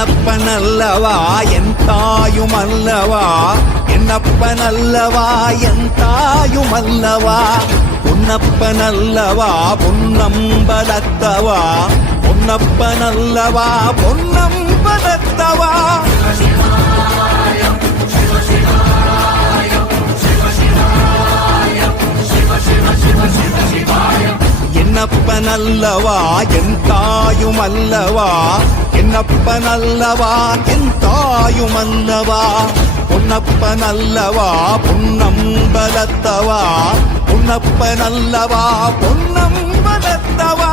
என்னப்பனல்லவா என் தாயுமல்லவா, என்னப்பனல்லவா என் தாயுமல்லவா, பொன்னப்பனல்லவா பொன்னம்பலத்தவா, பொன்னப்பனல்லவா பொன்னம்பலத்தவா. என்னப்பனல்லவா என் தாயுமல்லவா, என்னப்பனல்லவா என் தாயுமல்லவா, பொன்னப்பனல்லவா பொன்னம்பலத்தவா, பொன்னப்பனல்லவா பொன்னம்பலத்தவா.